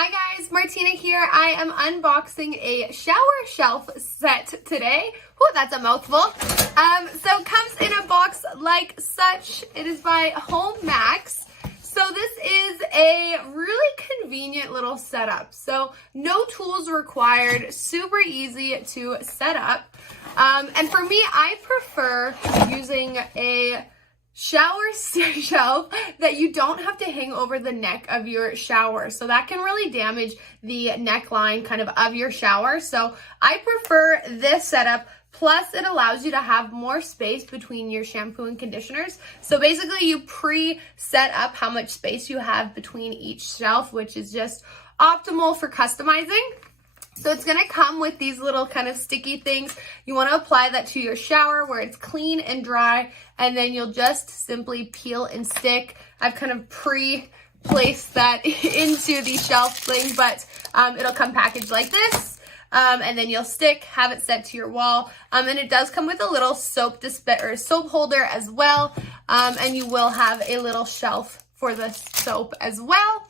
Hi guys, Martina here. I am unboxing a shower shelf set today. Whew, that's a mouthful. So it comes in a box like such. It is by Homemaxs. So this is a really convenient little setup. So no tools required, super easy to set up. And for me, I prefer using a shower shelf that you don't have to hang over the neck of your shower. So that can really damage the neckline kind of your shower. So I prefer this setup. Plus it allows you to have more space between your shampoo and conditioners. So basically you pre-set up how much space you have between each shelf, which is just optimal for customizing. So it's gonna come with these little kind of sticky things. You wanna apply that to your shower where it's clean and dry, and then you'll just simply peel and stick. I've kind of pre-placed that into the shelf thing, but it'll come packaged like this. And then you'll stick, have it set to your wall. And it does come with a little soap holder as well. And you will have a little shelf for the soap as well.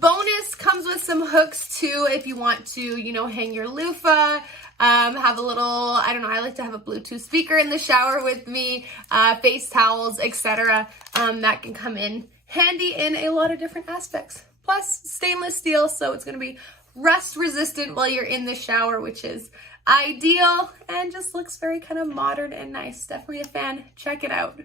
Bonus comes with some hooks too if you want to, hang your loofah, have a little, I don't know, I like to have a Bluetooth speaker in the shower with me, face towels, etc. That can come in handy in a lot of different aspects. Plus stainless steel, so it's going to be rust resistant while you're in the shower, which is ideal and just looks very kind of modern and nice. Definitely a fan. Check it out.